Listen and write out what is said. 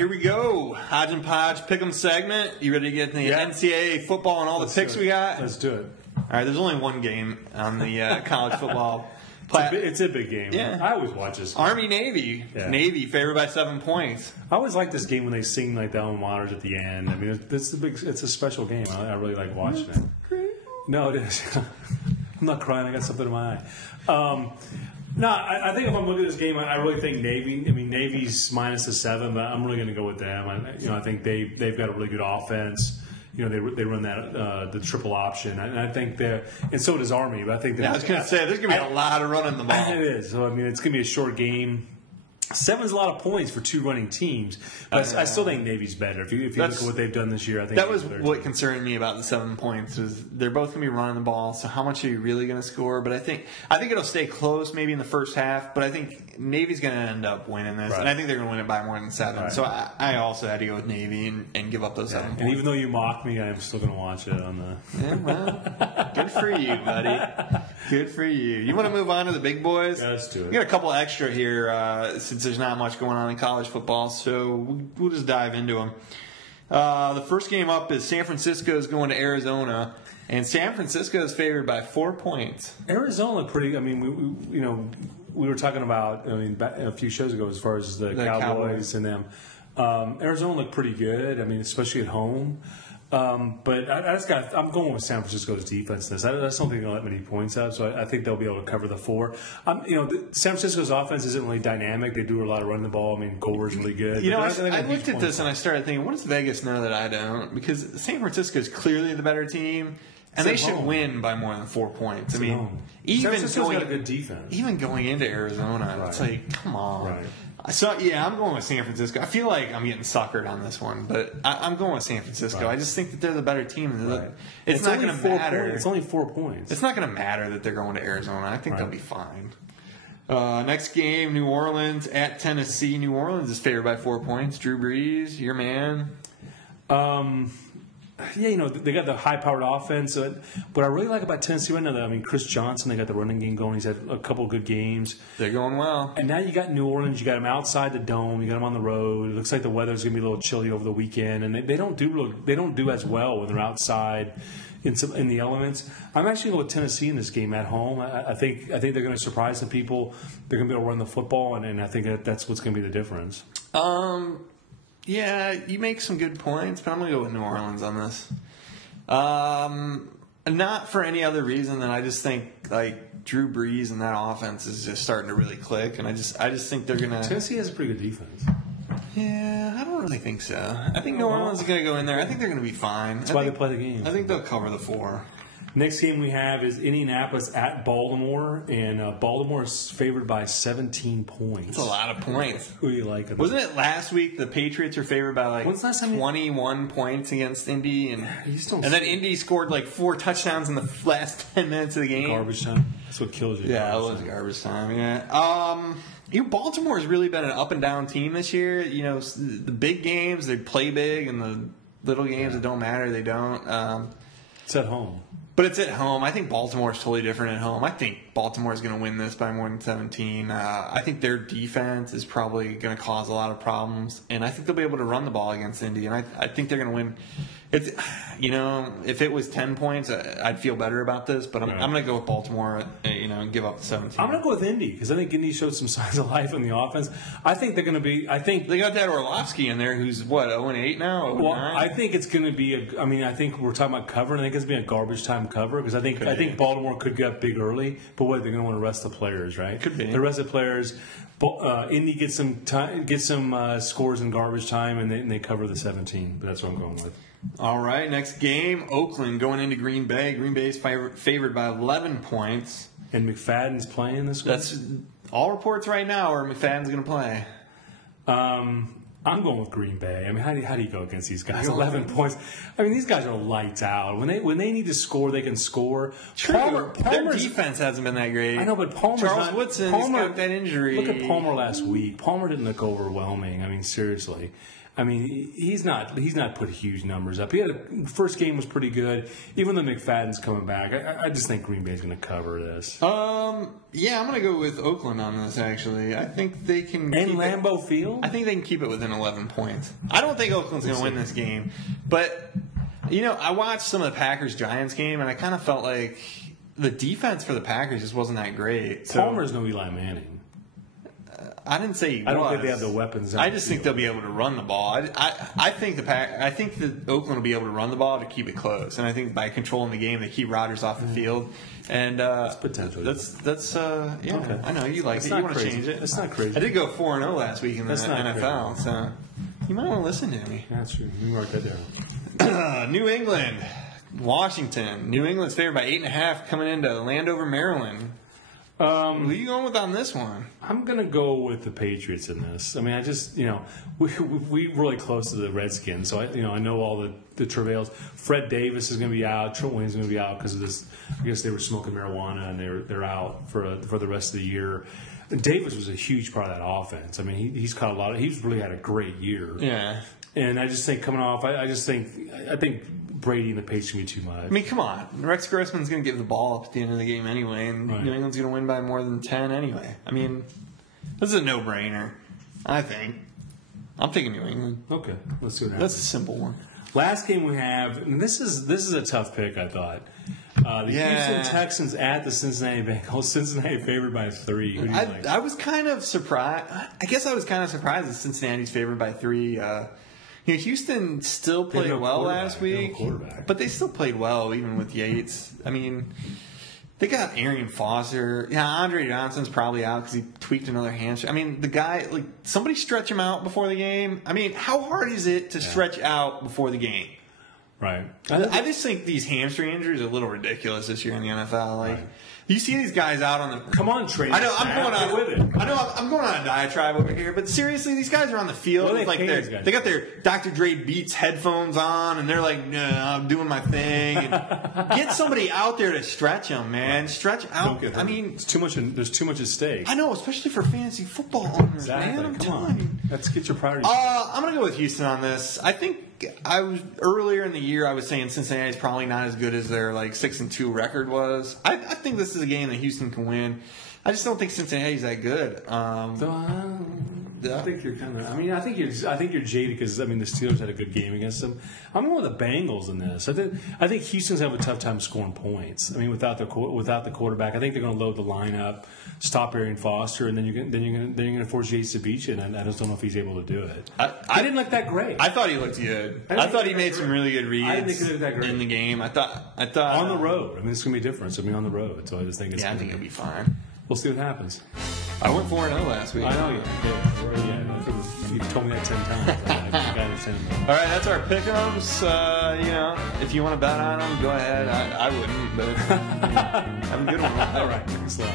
here we go. Hodge and Podge pick'em segment. You ready to get in the NCAA football and all the picks we got? Let's do it. All right, there's only one game on the college football. It's a big game. Yeah. I always watch this game. Army-Navy. Yeah. Navy favored by 7 points. I always like this game when they sing like the alma maters at the end. I mean, it's a special game. I really like watching it. No, it is. I'm not crying. I got something in my eye. No, I think if I'm looking at this game, I really think Navy. I mean, Navy's minus the 7, but I'm really going to go with them. I think they've got a really good offense. You know, they run that the triple option, and I think and so does Army. But I think I was going to say there's going to be a lot of running the ball. It is. So I mean, it's going to be a short game. 7's a lot of points for two running teams, but I still think Navy's better. If you look at what they've done this year, I think that was what concerned me about the 7 points. Is they're both going to be running the ball. So how much are you really going to score? But I think it'll stay close, maybe in the first half. But I think Navy's going to end up winning this, and I think they're going to win it by more than 7. Right. So I also had to go with Navy and give up those 7 points. And even though you mock me, I'm still going to watch it on the. Yeah, well, good for you, buddy. Good for you. You want to move on to the big boys? Yeah, let's do it. We got a couple extra here since there's not much going on in college football, so we'll just dive into them. The first game up is San Francisco is going to Arizona, and San Francisco is favored by 4 points. Arizona pretty. I mean, we were talking about a few shows ago as far as the Cowboys and them. Arizona looked pretty good. I mean, especially at home. But I'm going with San Francisco's defense. I just don't think they'll let many points up, so I think they'll be able to cover the 4. San Francisco's offense isn't really dynamic. They do a lot of running the ball. I mean, Gore's really good. I looked at this and I started thinking, what does Vegas know that I don't? Because San Francisco is clearly the better team, and they should win by more than 4 points. San Francisco's got a good defense. Even going into Arizona, it's like, come on. Right. So, I'm going with San Francisco. I feel like I'm getting suckered on this one, but I'm going with San Francisco. Right. I just think that they're the better team. Right. It's not going to matter. It's only 4 points. It's not going to matter that they're going to Arizona. I think they'll be fine. Next game, New Orleans at Tennessee. New Orleans is favored by 4 points. Drew Brees, your man. Yeah, they got the high-powered offense. What I really like about Tennessee right now, Chris Johnson, they got the running game going. He's had a couple of good games. They're going well. And now you got New Orleans. You got them outside the dome. You got them on the road. It looks like the weather's going to be a little chilly over the weekend, and they don't do as well when they're outside in the elements. I'm actually going with Tennessee in this game at home. I think they're going to surprise some people. They're going to be able to run the football, and I think that's what's going to be the difference. Yeah, you make some good points, but I'm going to go with New Orleans on this. Not for any other reason than I just think Drew Brees and that offense is just starting to really click, and I just think they're going to. Tennessee has a pretty good defense. Yeah, I don't really think so. I think New Orleans is going to go in there. I think they're going to be fine. That's why they play the game. I think they'll cover the 4. Next game we have is Indianapolis at Baltimore, and Baltimore is favored by 17 points. That's a lot of points. Who do you like? Wasn't it last week the Patriots were favored by 21 points against Indy, and then Indy scored 4 touchdowns in the last 10 minutes of the game? Garbage time. That's what kills you. Yeah, it was garbage time. Yeah. Baltimore has really been an up and down team this year. The big games they play big, and the little games that don't matter they don't. It's at home. But it's at home. I think Baltimore is totally different at home. I think Baltimore is going to win this by more than 17. I think their defense is probably going to cause a lot of problems, and I think they'll be able to run the ball against Indy. And I think they're going to win. It's if it was 10 points, I'd feel better about this. But I'm going to go with Baltimore, and give up the 17. I'm going to go with Indy because I think Indy showed some signs of life on the offense. I think they're going to be. I think they got that Orlovsky in there, who's 0-8 now. 0-9? Well, I think it's going to be. I think we're talking about covering. I think it's going to be a garbage time cover because I think Baltimore could get big early. But what they're going to want to rest the players, right? Could be the rest of the players. Indy gets some scores in garbage time, and they cover the 17. But that's what I'm going with. All right, next game, Oakland going into Green Bay. Green Bay is favored by 11 points. And McFadden's playing this week? That's all reports right now are McFadden's going to play. I'm going with Green Bay. How do you go against these guys? 11 points. These guys are lights out. When they need to score, they can score. True. Their defense hasn't been that great. I know, but Palmer's Charles Woodson's got that injury. Look at Palmer last week. Palmer didn't look overwhelming. Seriously. I mean, he's not put huge numbers up. He had first game was pretty good. Even though McFadden's coming back, I just think Green Bay's going to cover this. Yeah, I'm going to go with Oakland on this. Actually, I think they can. In Lambeau Field, I think they can keep it within 11 points. I don't think Oakland's going to win this game, but I watched some of the Packers-Giants game, and I kind of felt like the defense for the Packers just wasn't that great. So, Palmer's no Eli Manning. I didn't say he was. I don't think they have the weapons. I just think they'll be able to run the ball. I think that Oakland will be able to run the ball to keep it close, and I think by controlling the game, they keep Rodgers off the field. And that's potential. That's yeah. Okay. I know you like it. You want to change it. It's not crazy. I did go 4-0 last week in the NFL, crazy. So you might want to listen to me. That's true. You write that down. New England, Washington. New England's favored by 8.5 coming into Landover, Maryland. Who are you going with on this one? I'm going to go with the Patriots in this. I mean, I just, we're really close to the Redskins, so I know all the travails. Fred Davis is going to be out. Trent Williams is going to be out because of this. I guess they were smoking marijuana and they're out for the rest of the year. And Davis was a huge part of that offense. I mean, he's caught a lot. He's really had a great year. Yeah. And I just think coming off, I think Brady and the Patriots can be too much. I mean, come on. Rex Grossman's going to give the ball up at the end of the game anyway, and New England's going to win by more than 10 anyway. I mean, this is a no-brainer, I think. I'm taking New England. Okay, let's see what happens. That's a simple one. Last game we have, and this is a tough pick, I thought. The Houston Texans at the Cincinnati Bengals. Cincinnati favored by 3. Who do you like? I was kind of surprised. I guess I was kind of surprised that Cincinnati's favored by 3. Houston still played well last week, but they still played well even with Yates. I mean, they got Arian Foster. Yeah, Andre Johnson's probably out because he tweaked another hamstring. I mean, the guy, somebody stretch him out before the game. I mean, how hard is it to stretch out before the game? Right. I just think these hamstring injuries are a little ridiculous this year in the NFL. You see these guys out on the. Come on, Trey. I know I'm going on a diatribe over here, but seriously, these guys are on the field with they got their Dr. Dre Beats headphones on, and they're like, "No, I'm doing my thing." And get somebody out there to stretch them, man. Stretch out. I mean, it's too much. There's too much at stake. I know, especially for fantasy football owners, exactly. man. Come on, let's get your priorities. I'm gonna go with Houston on this. I think. Earlier in the year, I was saying Cincinnati's probably not as good as their 6-2 record was. I think this is a game that Houston can win. I just don't think Cincinnati's that good. I think you're kind of. I mean, I think you're jaded because the Steelers had a good game against them. I'm going with the Bengals in this. I think Houston's have a tough time scoring points. I mean, without the quarterback, I think they're going to load the lineup, stop Arian Foster, and then you're going to force Yates to beat you. And I just don't know if he's able to do it. I didn't look that great. I thought he looked good. I thought he made some really good reads. I didn't think he looked that great in the game. I thought on the road. I mean, it's going to be different. So on the road. So I just think I think it'll be fine. We'll see what happens. I went 4-0 last week. I know you did. Yeah, you told me that 10 times. I understand. All right, that's our pick-ems. If you want to bet on them, go ahead. I wouldn't, but have a good one. All right, thanks a lot.